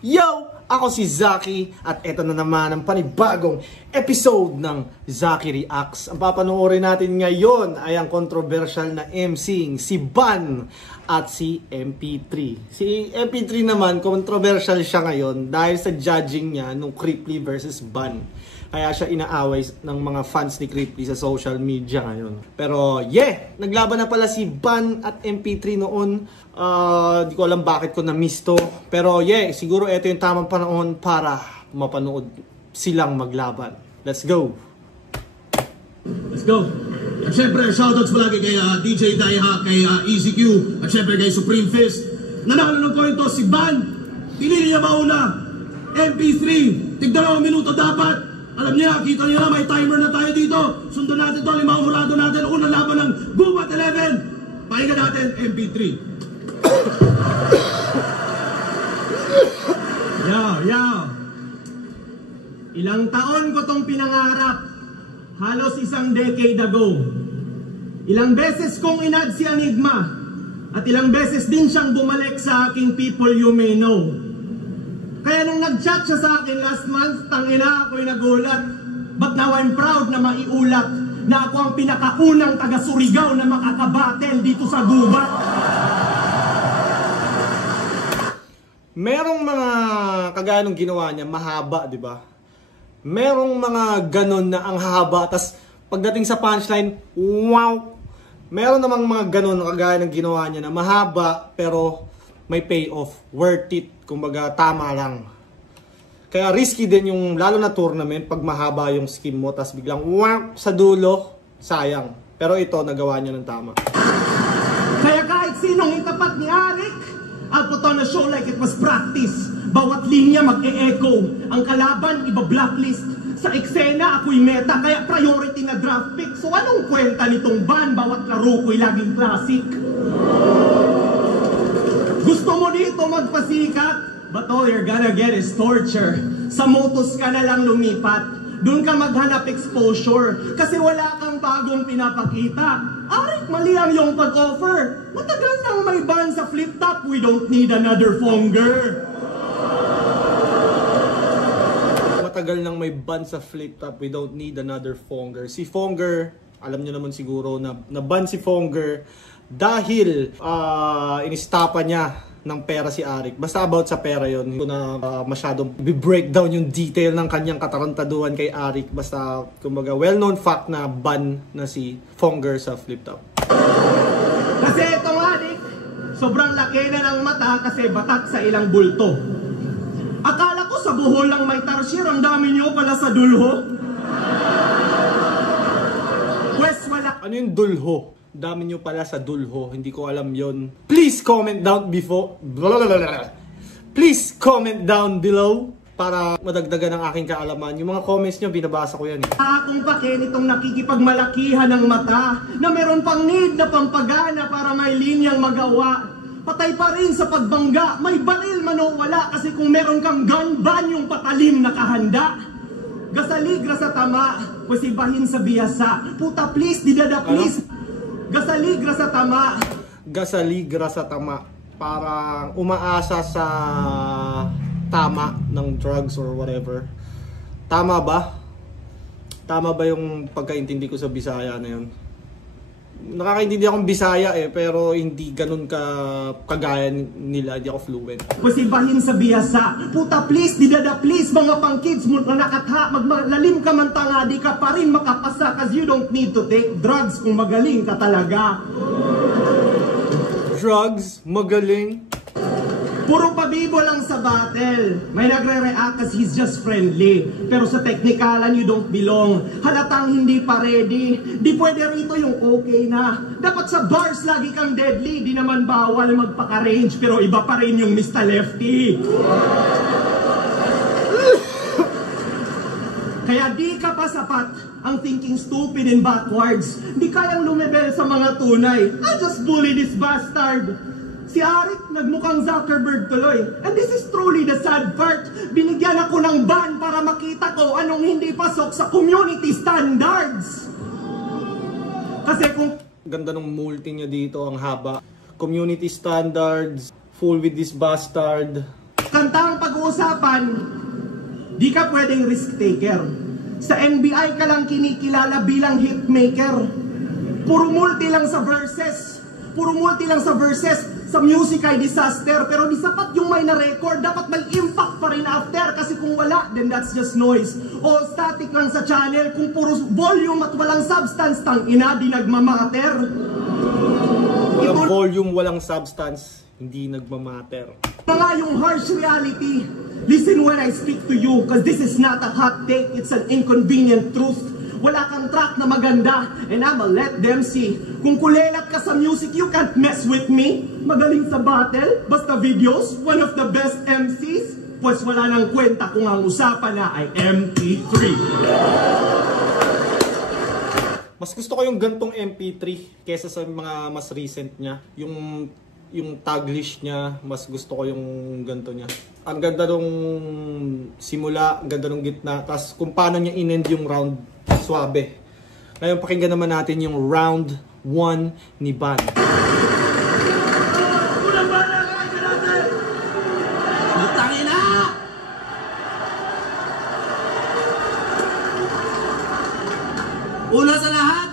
Yo! Ako si Zaki at eto na naman ang panibagong episode ng Zaki Reacts. Ang papanoorin natin ngayon ay ang controversial na MC si Ban at si MP3. Si MP3 naman, controversial siya ngayon dahil sa judging niya nung Creeply versus Ban. Kaya siya inaaway ng mga fans ni Creeply sa social media ngayon. Pero naglaban na pala si Ban at MP3 noon. Di ko alam bakit ko na-miss to. Pero siguro ito yung tamang panahon para mapanood silang maglaban. Let's go! Let's go! At syempre, shoutouts palagi kay DJ Daiha, kay EZQ, at syempre kay Supreme Fist. Nanalo ng coin to si Ban. Pinili niya mauna. MP3, tig-2 minuto dapat. Alam niya, kita niya may timer na tayo dito. Sundan natin to, 5 hurado natin. Unang laban ng Gubat 11. Pakinggan natin, MP3. Yo. Ilang taon ko tong pinangarap. Halos 1 decade ago. Ilang beses kong inad si Enigma. At ilang beses din siyang bumalik sa aking People You May Know. Kaya nung nag-chat siya sa akin last month, tangina ako'y nagulat. But now I'm proud na maiulat na ako ang pinakaunang taga-Surigao na makakabatel dito sa Gubat. Merong mga kagaya nung ginawa niya, mahaba, di ba? Merong mga ganon na ang haba, tas pagdating sa punchline, wow! Meron namang mga ganon na kagaya ng ginawa niya na mahaba, pero may payoff, worth it, kumbaga tama lang. Kaya risky din yung, lalo na tournament, pag mahaba yung scheme mo, tas biglang wow, sa dulo, sayang. Pero ito, nagawa niya ng tama. Kaya kahit sinong itapat ni Arik, I'll put on a show like it was practice. Bawat linya mag-e-echo. Ang kalaban, iba-blacklist. Sa eksena, ako'y meta, kaya priority na draft pick. So anong kwenta nitong Ban? Bawat laro ko'y laging classic. Gusto mo dito magpasikat? But all you're gonna get is torture. Sa motos ka na lang lumipat. Doon ka maghanap exposure. Kasi wala kang bagong pinapakita. Arik, mali ang iyong pag-offer. Matagal nang may ban sa flip top. We don't need another Fonger. Matagal nang may ban sa flip top. We don't need another Fonger. Si Fonger, alam niyo naman siguro na ban si Fonger dahil inistapa niya ng pera si Arik. Basta about sa pera yon. Hindi ko na masyadong breakdown yung detail ng kanyang katarantaduhan kay Arik. Basta, kumbaga, well-known fact na ban na si Fonger sa flip top. Kasi itong Arik, sobrang laki na ng mata kasi batat sa ilang bulto. Akala ko sa buhol lang may tarsier, ang dami niyo pala sa dulho. Pwes wala. Ano yung dulho? Dami nyo pala sa dulho. Hindi ko alam yon. Please comment down Please comment down below para madagdagan ang aking kaalaman. Yung mga comments nyo, binabasa ko yan. Akong pake nitong nakikipagmalakihan ng mata na meron pang need na pampagana para may linyang magawa. Patay pa rin sa pagbangga. May baril man o wala kasi kung meron kang gun ban yung patalim nakahanda. Gasaligra sa tama, pasibahin sa biyasa. Puta please, didada please. Gasaligra sa tama. Gasaligra sa tama. Parang umaasa sa tama ng drugs or whatever. Tama ba? Tama ba yung pagkaintindi ko sa Bisaya na yun? Nakakaintindi akong Bisaya pero hindi ganun kagaya nila. Hindi ako fluent. Pasibahin sa biyasa. Puta please, didada please. Mga pang kids mo na nakatha. Maglalim ka man tanga, di ka pa rin makapasa cause you don't need to take drugs kung magaling ka talaga. Drugs? Magaling? Puro pabibo lang sa battle. May nagre-react cause he's just friendly. Pero sa teknikalan you don't belong. Halatang hindi pa ready. Di pwede rito yung okay na. Dapat sa bars lagi kang deadly. Di naman bawal magpaka-range. Pero iba pa rin yung Mr. Lefty. Kaya di ka pa sapat ang thinking stupid and backwards. Di kayang lumebel sa mga tunay. I just bully this bastard. Si Arik, nagmukhang Zuckerberg tuloy. And this is truly the sad part. Binigyan ako ng ban para makita ko anong hindi pasok sa community standards. Kasi kung... Ganda ng multi niya dito, ang haba. Community standards, full with this bastard. Kantang pag-uusapan, di ka pwedeng risk taker. Sa NBI ka lang kinikilala bilang hitmaker. Puro multi lang sa verses. Puro multi lang sa verses. Sa music ay disaster. Pero di sapat yung may na-record. Dapat may impact pa rin after. Kasi kung wala, then that's just noise. O static lang sa channel. Kung puro volume at walang substance, tang ina, di nagmamater. Walang volume, walang substance, hindi nagmamatter. Nga yung harsh reality. Listen when I speak to you, cause this is not a hot take, it's an inconvenient truth. Wala kang track na maganda, and I'ma let them see. Kung kulelat ka sa music, you can't mess with me. Magaling sa battle, basta videos, one of the best MCs. Pues wala nang kwenta kung ang usapan na ay MP3. Mas gusto ko yung gantong MP3 kesa sa mga mas recent niya. Yung taglish niya, mas gusto ko yung ganto niya. Ang ganda nung simula, ang ganda nung gitna, tapos kung paano niya in-end yung round, swabe. Ngayon pakinggan naman natin yung round 1 ni Ban. Una sa lahat,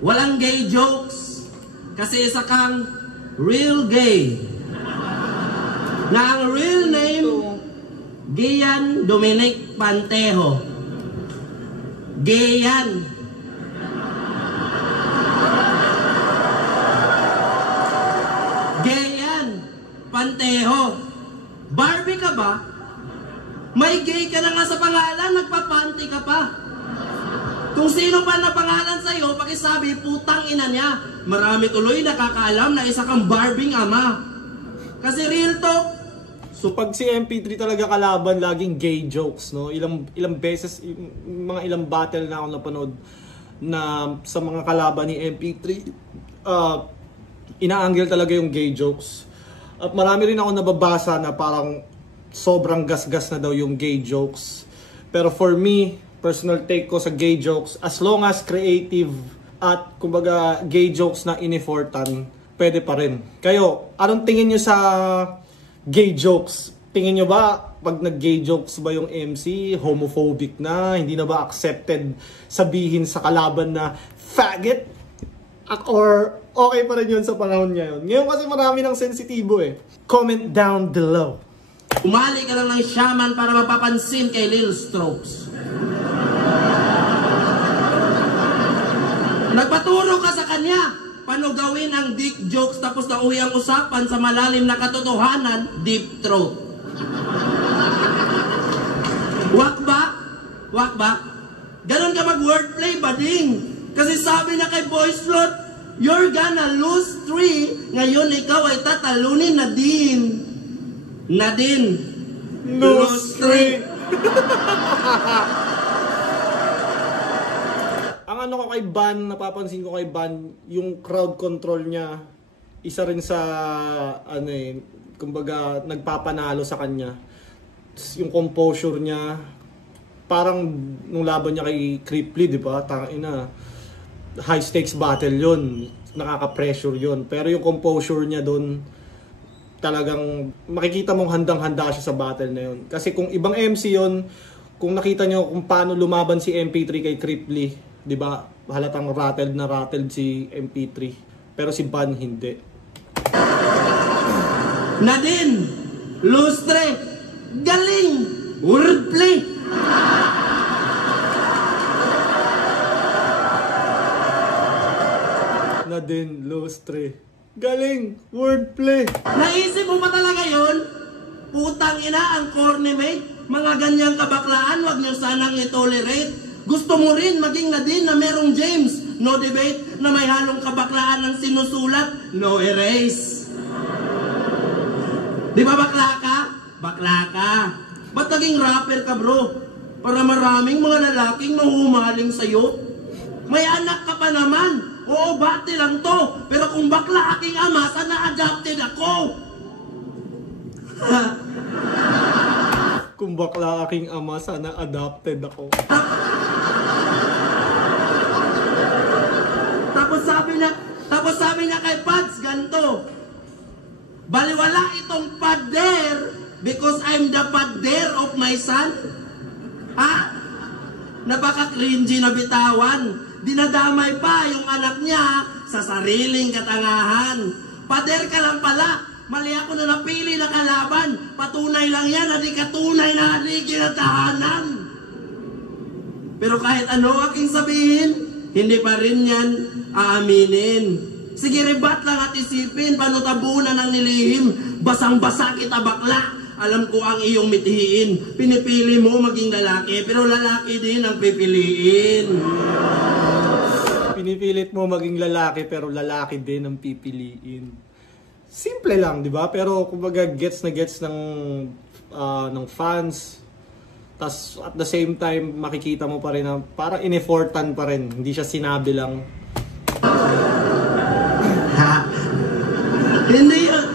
walang gay jokes kasi isa kang real gay. Na ang real name, Gian Dominic Pantejo. Gay yan. Gay yan. Pantejo. Barbie ka ba? May gay ka na nga sa pangalan, nagpapanty ka pa. Kung sino pa na pangalan sa'yo, pakisabi, putang ina niya. Marami tuloy nakakaalam na isa kang Barbing ama. Kasi real talk. So pag si MP3 talaga kalaban, laging gay jokes, no? Ilang beses, mga ilang battle na ako napanood na sa mga kalaban ni MP3, inaanggel talaga yung gay jokes. At marami rin ako nababasa na parang sobrang gasgas na daw yung gay jokes. Pero for me, personal take ko sa gay jokes, as long as creative at kumbaga gay jokes na in-effortan, pwede pa rin. Kayo, anong tingin nyo sa gay jokes? Tingin nyo ba pag nag-gay jokes ba yung MC, homophobic na, hindi na ba accepted sabihin sa kalaban na faggot? Or okay pa rin yun sa panahon ngayon? Ngayon kasi marami ng sensitibo eh. Comment down below. Umali ka lang ng shaman para mapapansin kay Lil Strokes. Nagpaturo ka sa kanya paano gawin ang dick jokes tapos nauwi ang usapan sa malalim na katotohanan, deep throat. Wakbak? Wakbak? Ganon ka mag-wordplay, bading. Kasi sabi na kay Boy Slot, you're gonna lose 3, ngayon ikaw ay tatalunin na din. Nadine. Lose 3. Ang ano ko kay Ban, napapansin ko kay Ban, yung crowd control niya, isa rin sa ano eh, kumbaga nagpapanalo sa kanya. Yung composure niya, parang nung laban niya kay Cripply, di ba? Tangina, high stakes battle yun, nakaka-pressure yun. Pero yung composure niya doon, talagang makikita mong handang-handa siya sa battle na yun. Kasi kung ibang MC yun, kung nakita nyo kung paano lumaban si MP3 kay Cripply, di ba, halatang rattled na rattled si MP3. Pero si Ban hindi. Nadine, lustre, galing, wordplay. Nadine, lustre, galing, wordplay. Naisip mo pa talaga yun? Putang ina ang corny mate. Mga ganyang kabaklaan, wag nyo sanang itolerate. Gusto mo rin maging Nadine na merong James. No debate na may halong kabaklaan ng sinusulat. No erase. Di ba bakla ka? Bakla ka. Ba't naging rapper ka bro? Para maraming mga lalaking mahumaling sa'yo. May anak ka pa naman. Oo, bati lang to. Pero kung bakla aking ama, sana adopted ako. Kung bakla aking ama, sana adopted ako. Tapos sabi niya kay Pads, ganto. Baliwala itong pader because I'm the pader of my son? Ha? Napaka-cringy na bitawan. Dinadamay pa yung anak niya sa sariling katangahan. Pader ka lang pala. Mali ako na napili na kalaban. Patunay lang yan na di katunay na haligi na tahanan. Pero kahit ano aking sabihin, hindi pa rin yan aaminin. Sige, rebat lang at isipin, paano tabunan ng nilihim? Basang-basa kita bakla. Alam ko ang iyong mithiin. Pinipili mo maging lalaki, pero lalaki din ang pipiliin. Pinipilit mo maging lalaki, pero lalaki din ang pipiliin. Simple lang, di ba? Pero kumbaga gets na gets ng fans. Tas at the same time, makikita mo pa rin na parang in-effortan pa rin. Hindi siya sinabi lang. Hindi yun.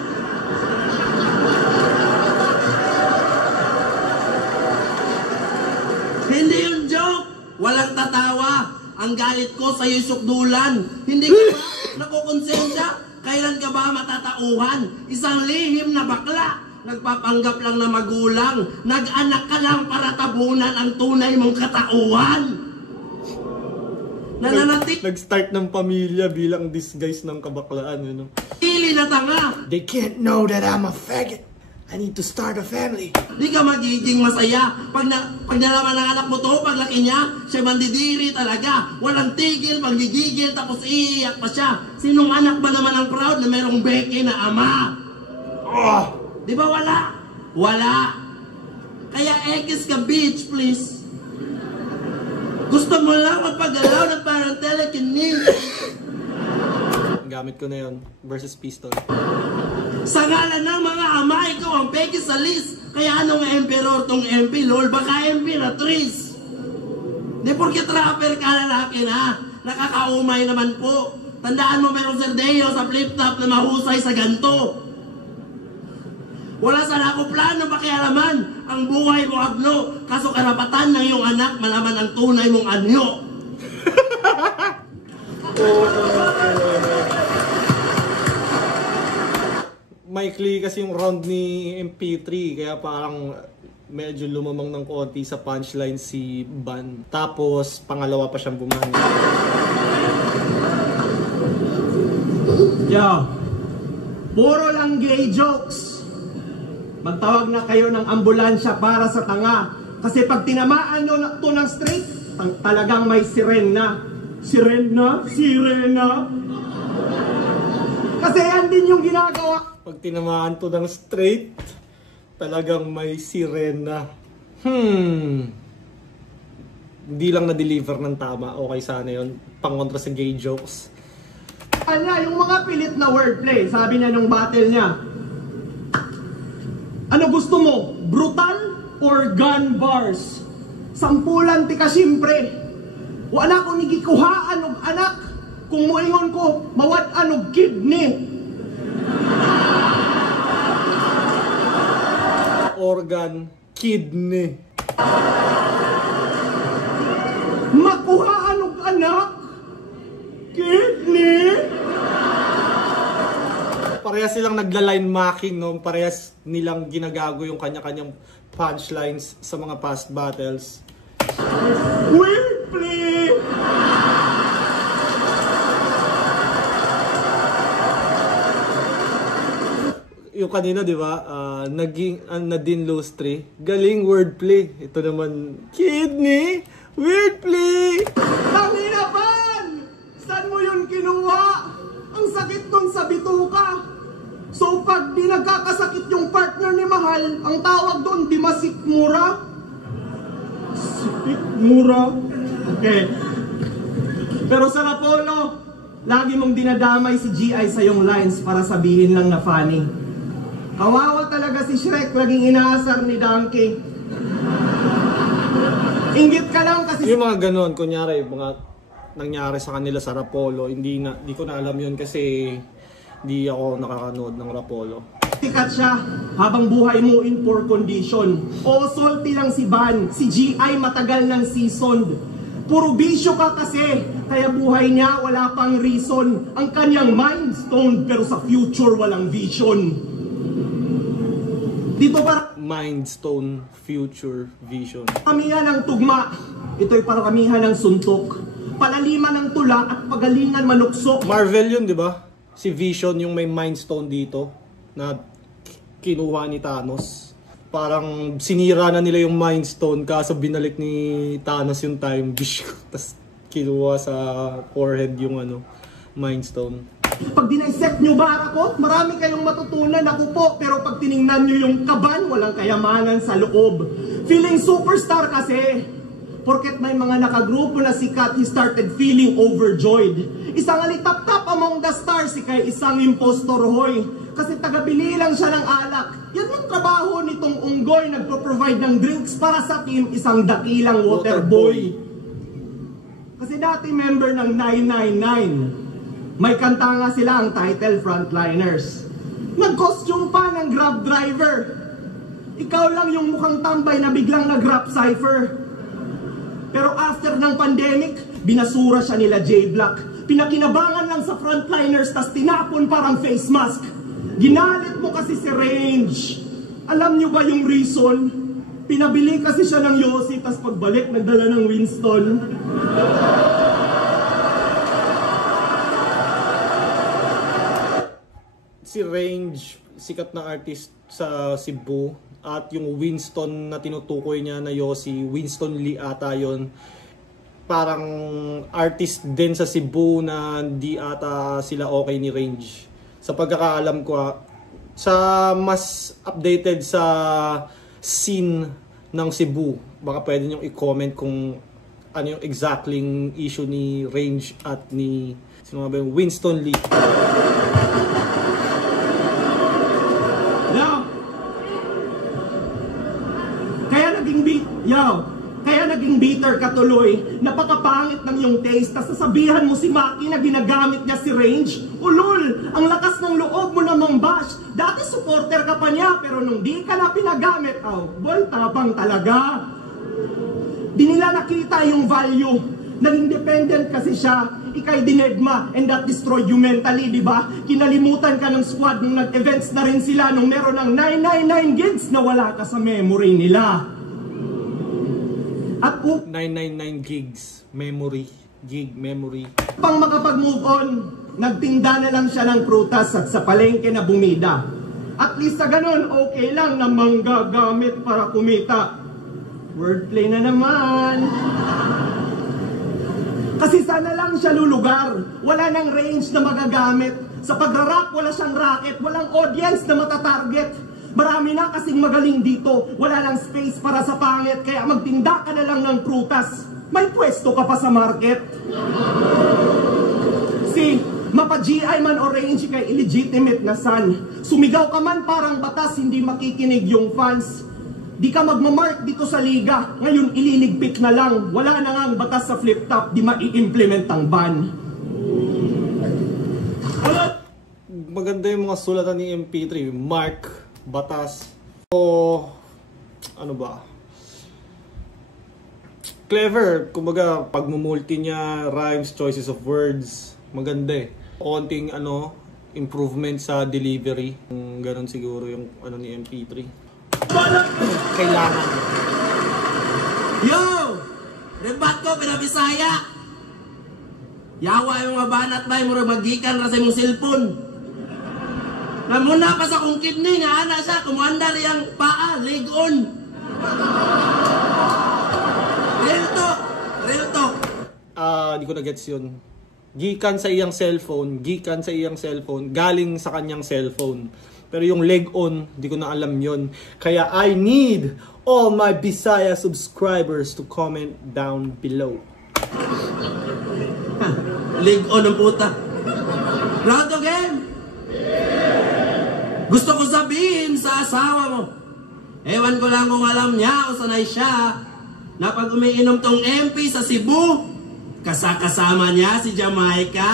Hindi yun joke. Walang tatawa. Ang galit ko sa'yo'y sukdulan. Hindi ka ba nakukonsensya? Kailan ka ba matatauhan? Isang lihim na bakla. Nagpapanggap lang na magulang. Nag-anak ka lang para tabunan ang tunay mong katauhan. Nananatik. Nag-start ng pamilya bilang disguise ng kabaklaan. You know? Pili na tanga. They can't know that I'm a faggot. I need to start a family. Di ka magiging masaya. Pag nalaman ng anak mo to, paglaki niya, siya mandidiri talaga. Walang tigil, paggigigil, tapos iiyak pa siya. Sinong anak ba naman ang proud na merong beke na ama? Oh, di ba wala? Wala. Kaya ekis ka, bitch, please. Gusto mo lang magpagalaw ng parang telekinesis. Gamit ko na yun versus pistol. Sa ngalan ng mga ama, ikaw ang peke sa list. Kaya anong emperor tong MP, lol? Baka emperatrice. Di porke trapper ka lalaki na. Nakakaumay naman po. Tandaan mo merong serdeo sa flip-top na mahusay sa ganto. Wala sana ako plano pakialaman. Ang buhay mo agno. Kaso karapatan ng iyong anak malaman ang tunay mong anyo. Maikli kasi yung round ni MP3 kaya parang medyo lumamang ng konti sa punchline si Ban. Tapos pangalawa pa siyang bumani. Yo, puro lang gay jokes. Magtawag na kayo ng ambulansya para sa tanga. Kasi pag tinamaan nyo na to ng straight, talagang may sirena. Sirena? Sirena? Kasi yan din yung ginagawa. Pag tinamaan to ng straight, talagang may sirena. Hindi lang na-deliver ng tama. Okay sana yun. Pangontra sa gay jokes. Yung mga pilit na wordplay, sabi niya nung battle niya, ano gusto mo? Brutal or gun bars? Sampulan ti ka siyempre. Wala ko nigikuhaan og anak. Kung muingon ko, mawad-an og kidney. Organ, kidney. Makuhaan og anak? Kidney? Parehas silang nagla-line marking, no? Parehas nilang ginagago yung kanya-kanyang punchlines sa mga past battles. Wordplay! Yung kanina, di ba? Naging Nadine Lustre. Galing wordplay. Ito naman, kidney, wordplay. Tangina ban! Saan mo yun kinuha? Ang sakit nun sa bituka. So pag di nagkakasakit yung partner ni Mahal, ang tawag doon, di masikmura. Sikmura? Okay. Pero sa Rapolo, lagi mong dinadamay si GI sa yung lines para sabihin lang na funny. Kawawa talaga si Shrek, laging inaasar ni Donkey. Inggit ka lang kasi... Yung mga ganon, kunyari, mga nangyari sa kanila sa Rapolo, hindi ko na alam yun kasi hindi ako nakakanood ng Rapolo. Sikat siya habang buhay mo in poor condition. O salty lang si Ban, si GI matagal ng seasoned. Puro bisyo ka kasi, kaya buhay niya wala pang reason. Ang kanyang mind stoned pero sa future walang vision. Ito para Mind Stone Future Vision. paramihan ng tugma. Ito'y paramihan ng suntok. Palaliman ng tula at pagalingan manukso. Marvel yun, di ba? Si Vision yung may Mind Stone dito na kinuha ni Thanos. Parang sinira na nila yung Mind Stone kaso binalik ni Thanos yung time. Tapos kinuha sa forehead yung Mind Stone. Pag dinisect nyo ba ako, marami kayong matutunan ako po. Pero pag tiningnan nyo yung kaban, walang kayamanan sa loob. Feeling superstar kasi. Porket may mga nakagrupo na sikat, he started feeling overjoyed. Isang alitap-tap among the stars, ikay isang impostor hoy. Kasi tagabili lang siya ng alak. Yan yung trabaho nitong unggoy, nagpo-provide ng drinks para sa team, isang dakilang water boy. Kasi dati member ng 999. May kanta nga sila ang title Frontliners. Nag-costume pa ng Grab driver. Ikaw lang yung mukhang tambay na biglang nag-rap cipher. Pero after ng pandemic, binasura siya nila J-Block. Pinakinabangan lang sa Frontliners, tas tinapon parang face mask. Ginalit mo kasi si Range. Alam nyo ba yung reason? Pinabili kasi siya ng Yossi, tas pagbalik nagdala ng Winston. Si Range, sikat na artist sa Cebu. At yung Winston na tinutukoy niya na Yossi, Winston Lee ata yun. Parang artist din sa Cebu na di ata sila okay ni Range. Sa pagkakaalam ko, sa mas updated sa scene ng Cebu, baka pwede nyo i-comment kung ano yung exactly issue ni Range at ni Winston Lee. Kaya naging bitter ka tuloy. Napakapangit ng iyong taste. Tas sasabihan mo si Maki na ginagamit niya si Range. Ulul, ang lakas ng loob mo namang bash. Dati supporter ka pa niya, pero nung di ka na pinagamit, boy, tapang talaga. Di nila nakita yung value. Naging dependent kasi siya. Ika'y dinedma and that destroyed you mentally, di ba? Kinalimutan ka ng squad nung nag-events na rin sila nung meron ng 999 gigs na wala ka sa memory nila. At 999 gigs memory. Pang makapag-move on, nagtinda na lang siya ng prutas at sa palengke na bumida. At least sa ganun, okay lang na manggagamit para kumita. Wordplay na naman. Kasi sana lang siya lulugar. Wala nang range na magagamit. Sa pagra-rap, wala siyang racket. Walang audience na matatarget. Marami na kasing magaling dito. Wala lang space para sa pangit. Kaya magtinda ka na lang ng prutas. May pwesto ka pa sa market. Si mapa-GI man o range kay illegitimate na son. Sumigaw ka man parang batas, hindi makikinig yung fans. Di ka magmamark dito sa liga. Ngayon ililigpit na lang. Wala na ngang batas sa flip-top. Di mai-implement ang ban. Maganda yung mga sulatan ni MP3. Mark, batas. O ano ba? Clever. Kumbaga, pagmumulti niya, rhymes, choices of words. Maganda eh. Konting improvement sa delivery. Ganon siguro yung ni MP3. Kailangan. Yo! Rebat ko, pinabisaya! Yawa yung mga banat ba, mura magikan ra sa imong cellphone. Namuna pa sa kong kidney nga, ana siya, kumanda riyang paa, leg on. Real talk! Real talk! Di ko na-gets yun. Gikan sa iyang cellphone, galing sa kanyang cellphone. Pero yung leg on, di ko na alam yun. Kaya I need all my Bisaya subscribers to comment down below. Leg on ang puta. Round to game! Gusto ko sabihin sa asawa mo, ewan ko lang kung alam niya o sanay siya, na pag umiinom tong MP sa Cebu, kasama niya si Jamaica.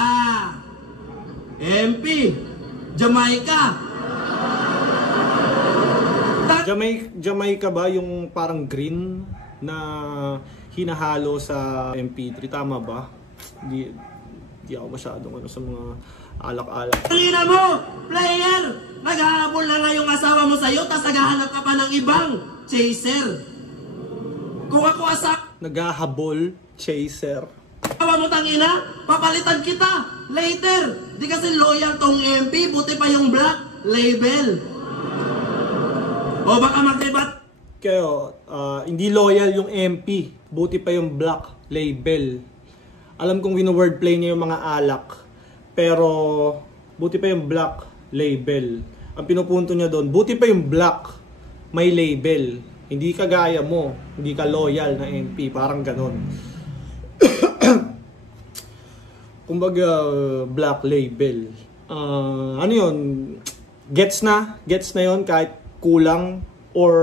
MP, Jamaica. Jamaica ba yung parang green na hinahalo sa MP3? Tama ba? Di ako masyadong sa mga Alak-alak. Tingnan mo, player! Naghahabol na nga yung asawa mo sa'yo, tas naghahanap ka pa ng ibang chaser. Kung ako naghahabol, chaser. asawa mo tangina, papalitan kita later. Di kasi loyal tong MP, buti pa yung black label. O baka magdebat. Kayo, hindi loyal yung MP, buti pa yung black label. Alam kong wino-wordplay niya yung mga alak, pero buti pa yung black label. Ang pinupunto niya doon, buti pa yung black may label. Hindi ka gaya mo, hindi ka loyal na MP, parang ganon. Kumbaga, black label. Ano yun? Gets na yun kahit kulang or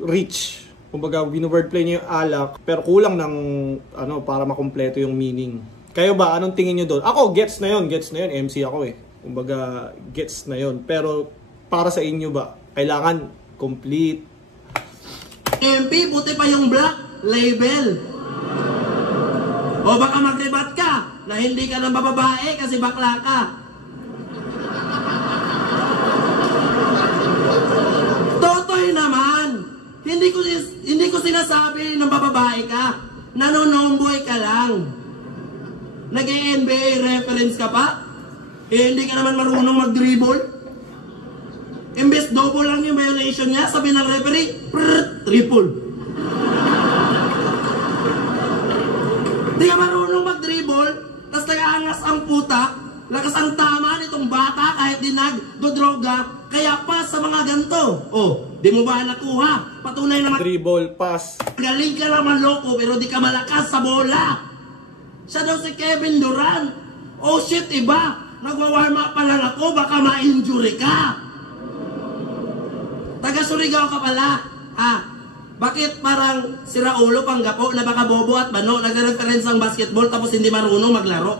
rich. Kumbaga, wino-wordplay niya yung alak, pero kulang ng para makumpleto yung meaning. Kayo ba, anong tingin niyo doon? Ako, gets na yun, MC ako eh. Kumbaga, gets na yun. Pero, para sa inyo ba, kailangan complete? MP, buti pa yung black label. O baka magdebat ka na hindi ka na mababae kasi bakla ka. Totoy naman. Hindi ko sinasabi na bababae ka. Nanonomboy ka lang. Nag-NBA reference ka pa? Hindi ka naman marunong mag-dribble? Imbes double lang yung violation niya, sabi ng referee, triple. Di ka marunong mag-dribble, tas nag-aangas ang puta, lakas ang tama nitong bata kahit di nag-dodroga, kaya pass sa mga ganto. Oh, di mo ba nakuha? Patunay naman Dribble, pass. galing ka naman loko pero di ka malakas sa bola. Siya daw si Kevin Durant. Oh shit, iba. Nagwa-warm up pa lang ako, baka ma-injury ka. Taga-Surigao ka pala. Bakit parang si Raulo Panggapo na baka bobo at bano nagre-reference ang basketball tapos hindi marunong maglaro?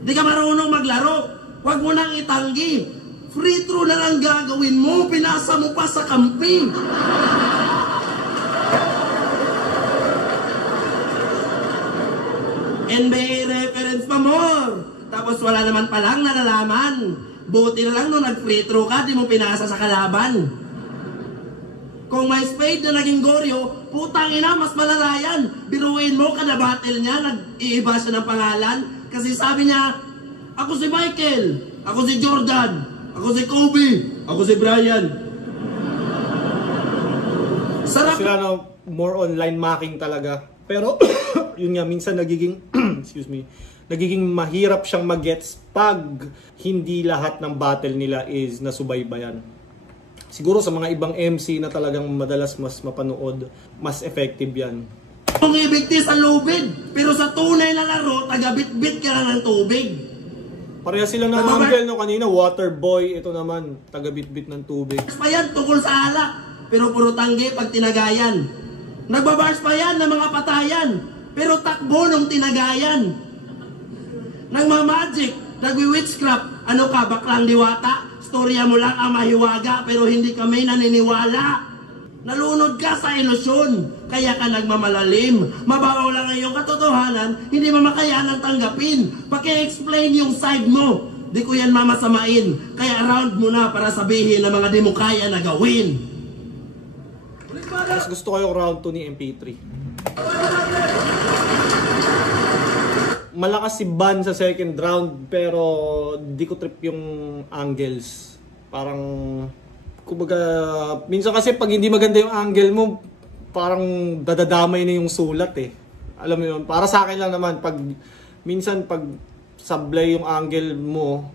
Di ka marunong maglaro. Huwag mo nang itanggi. Free throw na lang gagawin mo. Pinasa mo pa sa camping. NBA reference pa more. Tapos wala naman palang nalalaman. Buti na lang nung nag-free throw ka, di mo pinasa sa kalaban. Kung may spade na naging goryo, putang ina, mas malala yan. Biruin mo, kada battle niya, nag-iiba siya ng pangalan. Kasi sabi niya, ako si Michael, ako si Jordan, ako si Kobe, ako si Brian. Sarap. Sila more online marking talaga. Pero, yun nga, minsan nagiging, excuse me, nagiging mahirap siyang magets pag hindi lahat ng battle nila is nasubaybayan. Siguro sa mga ibang MC na talagang madalas mas mapanood, mas effective yan. Kung ibigti sa lubid, pero sa tunay na laro, taga-bit-bit ka na ng tubig. Pareha sila ng angle no kanina, water boy, ito naman, taga-bit-bit ng tubig. Pa yan tungkol sa alak, pero puro tanggi pag tinagayan. Nagbabars pa yan ng mga patayan, pero takbo nung tinagayan. Nagmamagic, nagwi-witchcraft, ano ka, baklang diwata? Storya mo lang ang mahiwaga, pero hindi kami naniniwala. Nalunod ka sa ilusyon, kaya ka nagmamalalim. Mababaw lang ang iyong katotohanan, hindi mo makayanang tanggapin. Paki-explain yung side mo, di ko yan mamasamain. Kaya round mo na para sabihin na mga di mo kaya na gawin. Mas gusto ko yung round 2 ni MP3. Malakas si Ban sa second round, pero di ko trip yung angles. Parang, kumbaga, minsan kasi pag hindi maganda yung angle mo, parang dadadamay na yung sulat eh. Alam mo yun, para sa akin lang naman, minsan pag sablay yung angle mo,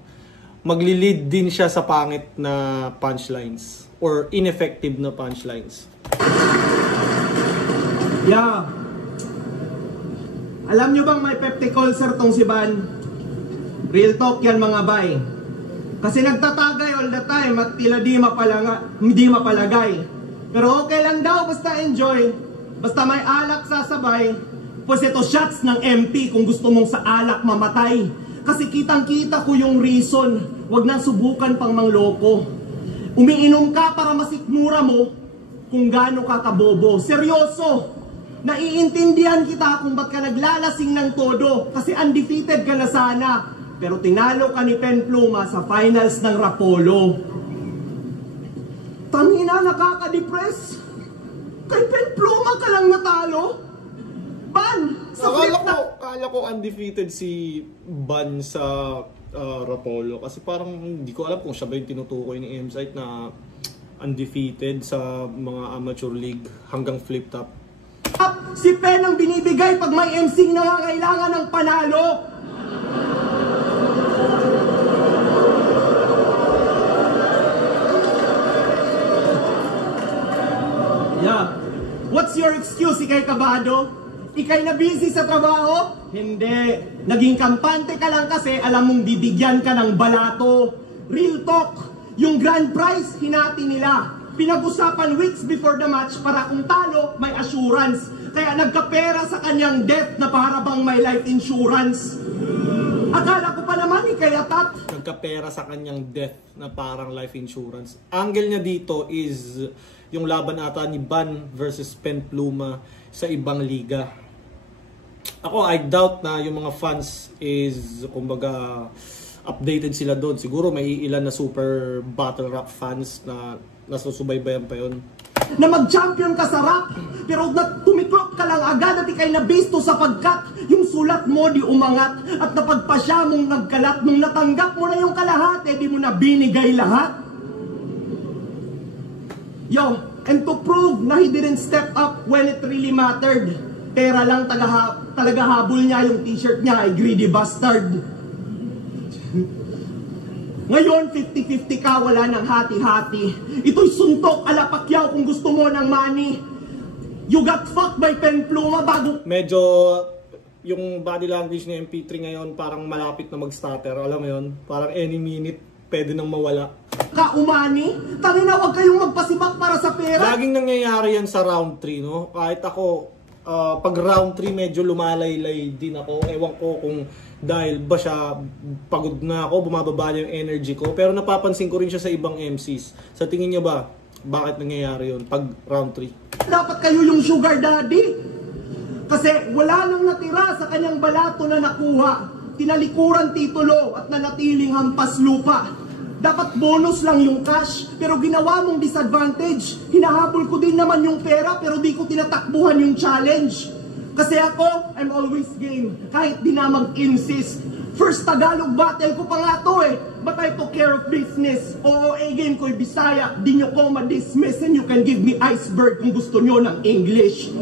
magli-lead din siya sa pangit na punchlines or ineffective na punchlines. Yeah. Alam nyo bang may peptic ulcer tong si Ban? Real talk yan mga bay. Kasi nagtatagay all the time at tila di mapalagay. Pero okay lang daw, basta enjoy. Basta may alak sasabay. Pues ito shots ng MP kung gusto mong sa alak mamatay. Kasi kitang-kita ko yung reason. Wag na subukan pang mangloko. Umiinom ka para masikmura mo kung gaano ka kabobo. Seryoso! Naiintindihan kita kung ba't ka naglalasing ng todo kasi undefeated ka na sana. Pero tinalo ka ni Pen Pluma sa finals ng Rapolo. Tangina, nakaka-depress. Kay Pen Pluma ka lang natalo. Ban! Sa Akala ko undefeated si Ban sa Rapolo kasi parang hindi ko alam kung siya ba yung tinutukoy ni M-Site na undefeated sa mga amateur league hanggang flip top. Si Pen ang binibigay pag may MC nangangailangan ng panalo. Yeah. What's your excuse, Ikay Kabado? Ikay na busy sa trabaho? Hindi. Naging kampante ka lang kasi alam mong bibigyan ka ng balato. Real talk. Yung grand prize, hinati nila. Pinag-usapan weeks before the match para kung talo, may assurance. Kaya nagkapera sa kanyang death na para bang may life insurance. Akala ko pa naman ikayatat. Nagkapera sa kanyang death na parang life insurance. Angle niya dito is yung laban ata ni Ban versus Pen Pluma sa ibang liga. Ako, I doubt na yung mga fans is, kumbaga, updated sila doon. Siguro may ilan na super battle rap fans na nasusubaybayan pa yun. Na mag-champion ka sa rap, pero tumiklop ka lang agad at ikay nabisto sa pagkat yung sulat mo di umangat at napagpasya mong nagkalat nung natanggap mo na yung kalahati, di mo na binigay lahat. Yo, and to prove na he didn't step up when it really mattered, pera lang talaga habol niya, yung t-shirt niya ay greedy bastard. Ngayon, 50-50 ka, wala ng hati-hati. Ito'y suntok, ala Pacquiao kung gusto mo ng money. You got fucked by Pen Pluma bago... Medyo yung body language ni MP3 ngayon parang malapit na mag-stutter. Alam mo yun? Parang any minute pwede nang mawala. Ka-umani? Tangina, huwag kayong magpasibak para sa pera. Laging nangyayari yan sa round 3, no? Kahit ako, pag round 3 medyo lumalaylay din ako. Ewan ko kung dahil ba siya pagod na ako, bumababa na yung energy ko. Pero napapansin ko rin siya sa ibang MCs. Sa tingin niyo ba, bakit nangyayari yun pag round 3? Dapat kayo yung sugar daddy. Kasi wala nang natira sa kanyang balato na nakuha. Tinalikuran titulo at nanatiling hampas lupa. Dapat bonus lang yung cash, pero ginawa mong disadvantage. Hinahabol ko din naman yung pera, pero di ko tinatakbuhan yung challenge. Kasi ako, I'm always game, kahit di na mag-insist. First Tagalog battle ko pa nga to eh, but I took care of business. Oo, game ko'y Bisaya, di nyo ko ma-dismiss, and you can give me iceberg kung gusto nyo ng English.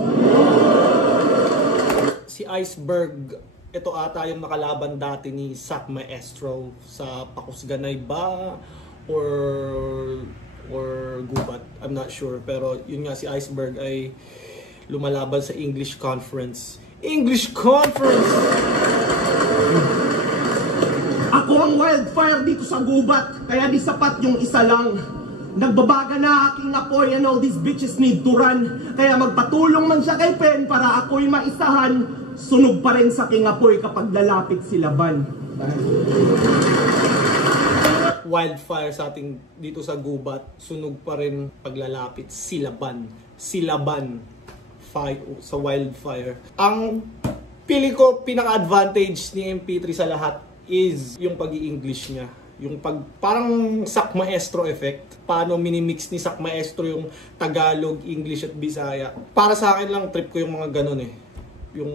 Si Iceberg, ito ata yung nakalaban dati ni Sac Maestro sa Pakusganay ba or Gubat, I'm not sure, pero yun nga, si Iceberg ay lumalaban sa English Conference. English Conference! Ako ang wildfire dito sa Gubat, kaya di sapat yung isa lang. Nagbabaga na aking apoy and all these bitches need to run. Kaya magpatulong man siya kay Pen para ako'y maisahan, sunog pa rin sa aking apoy kapag lalapit sila Ban. Wildfire sa ating dito sa Gubat, sunog pa rin paglalapit sila Ban. Sila Ban. Sa wildfire. Ang pili ko pinaka-advantage ni MP3 sa lahat is yung pag-i-English niya. Yung parang Sac Maestro effect. Paano minimix ni Sac Maestro yung Tagalog, English at Bisaya. Para sa akin lang, trip ko yung mga ganun eh. Yung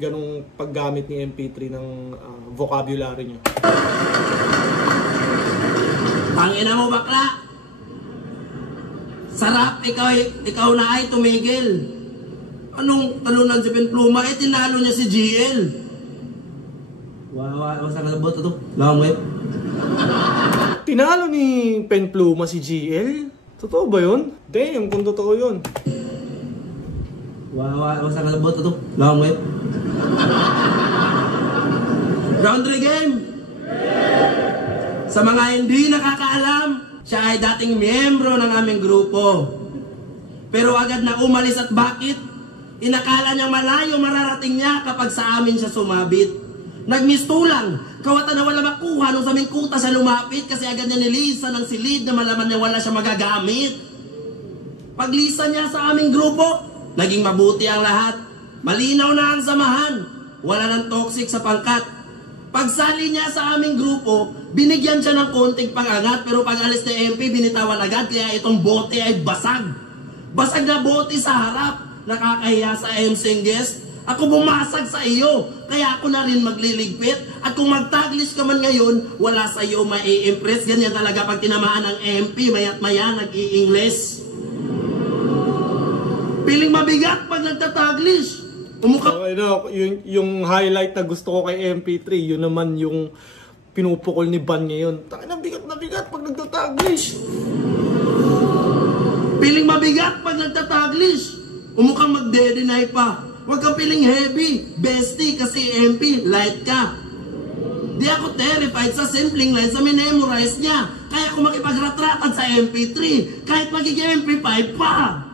ganung paggamit ni MP3 ng vocabulary niya. Pangina mo bakla! Sarap, ikaw na ay tumigil. Anong talunan si Pen Pluma? Tinalo niya si GL. Wow, saan ka nabot ito? Lang mo Tinalo ni Pen Pluma si GL? Totoo ba yun? Damn, kung totoo yun. Wow, saan ka nabot ito? Lang mo Round 3 game! Sa mga hindi nakakaalam, siya ay dating miyembro ng aming grupo. Pero agad na umalis at bakit? Inakala niya malayo mararating niya kapag sa amin siya sumabit. Nagmistulang, kawatan na wala makuha nung sa aming kuta siya lumapit kasi agad niya nilisan ng silid na malaman niya wala siya magagamit. Paglisan niya sa aming grupo, Naging mabuti ang lahat. Malinaw na ang samahan. Wala nang toxic sa pangkat. Pagsali niya sa aming grupo, binigyan siya ng konting pangangat, pero pag alis ni MP, binitawan agad, kaya itong bote ay basag. Basag na bote sa harap. Nakakahiya sa MC guest. Ako bumasag sa iyo, kaya ako na rin magliligpit. At kung mag-taglish ka man ngayon, wala sa iyo mai-impress. Ganyan talaga pag tinamaan ng MP, maya't maya nag-i-English. Piling mabigat pag nagtataglish. Okay, no, yung highlight na gusto ko kay MP3, yun naman yung pinupukol ni Ban ngayon. Taka na bigat pag nagtataglish. Piling mabigat pag nagtataglish. Umukhang magde-deny pa. Huwag kang piling heavy, bestie, kasi MP, light ka. Di ako terrified sa simpleng lines na minemorize niya. Kaya ako makipag-ratratan sa MP3, kahit magiging MP5 pa.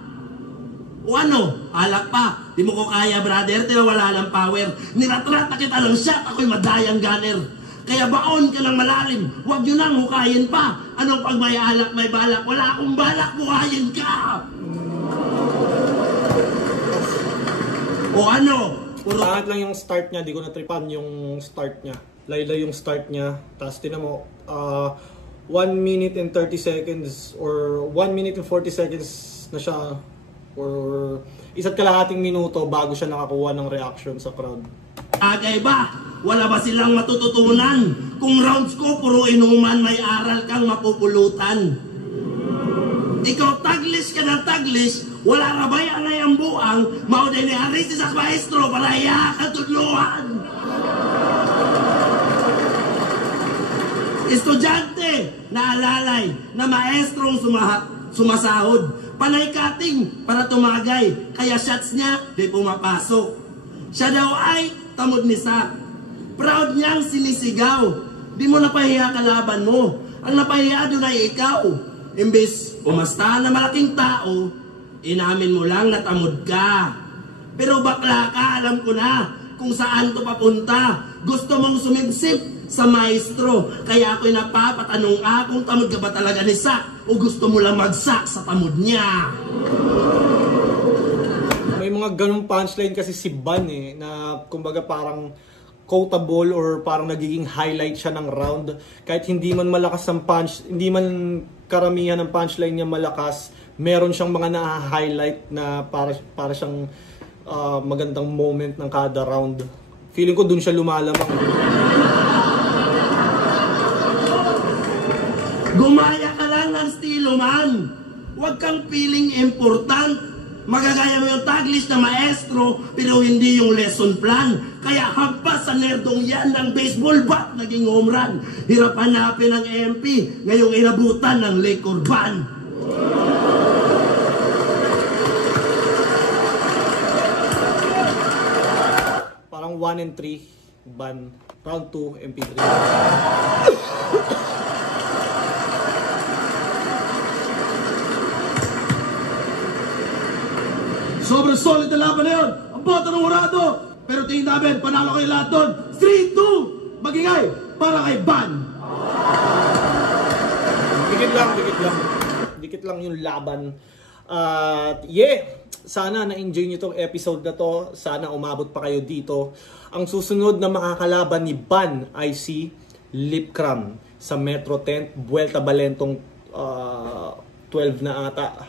O ano, alak pa. Di mo ko kaya, brother, tinawala ng power. Niratrata kita ng shot, ako'y madayang gunner. Kaya baon ka ng malalim, huwag nyo nang hukayin pa. Anong pag may alak, may balak? Wala akong balak, hukayin ka! O ano? Pangit lang yung start niya, di ko natripan yung start niya. Layla yung start niya, tapos tinan mo, 1 minute and 30 seconds or 1 minute and 40 seconds na siya, or isa't kalahating minuto bago siya nakakuha ng reaction sa crowd. Agay ba? Wala ba silang matututunan? Kung rounds ko, puro inuman, may aral kang mapupulutan. Ikaw taglish ka ng taglish, wala rabay ang buang, mauday ni Arisis at maestro para iya katuluhan. Estudyante na alalay na maestrong sumasahod. Panay kating para tumagay, kaya shots niya di pumapasok. Siya daw ay tamod ni Sak. Proud niyang sinisigaw. Di mo napahiya kalaban mo. Ang napahiya doon ay ikaw. Imbes umasta na malaking tao, inamin mo lang na tamod ka. Pero bakla ka, alam ko na kung saan to papunta. Gusto mong sumipsip sa maestro, kaya ako'y napapatanong kung tamod ka ba talaga ni Sak o gusto mo lang magsak sa tamod niya. May mga ganung punchline kasi si Ban na kumbaga parang quotable or parang nagiging highlight siya ng round. Kahit hindi man malakas ang punch, hindi man karamihan ng punchline niya malakas, meron siyang mga na-highlight na para siyang magandang moment ng kada round. Feeling ko dun siya lumalamang. Gumaya ka lang ng estilo man. Huwag kang feeling important. Magagaya mo yung taglish na maestro, pero hindi yung lesson plan. Kaya hampas sa nerdong yan ng baseball bat naging home run. Hirap hanapin ang MP, ngayong inabutan ng Lakers ban. Parang 1 and 3 Ban. Round 2 MP3. Sobrang solid na laban na yun. Ang boto ng Horado. Pero tingin namin, panalo kayo lahat doon. 3-2. Magingay para kay Ban. Dikit lang yung laban. Sana na-enjoy nyo tong episode na to. Sana umabot pa kayo dito. Ang susunod na makakalaban ni Ban ay si Lipcram sa Metro 10, Vuelta Balentong 12 na ata.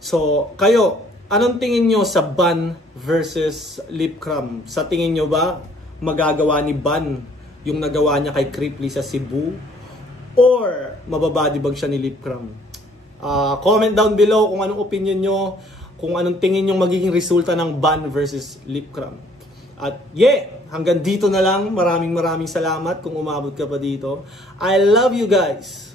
So, kayo, anong tingin nyo sa Ban versus Lipcram? Sa tingin nyo ba magagawa ni Ban yung nagawa niya kay Cripply sa Cebu? Or mababadibag siya ni Lipcram? Comment down below kung anong opinion nyo, kung anong tingin nyo magiging resulta ng Ban versus Lipcram. At hanggang dito na lang. Maraming salamat kung umabot ka pa dito. I love you guys!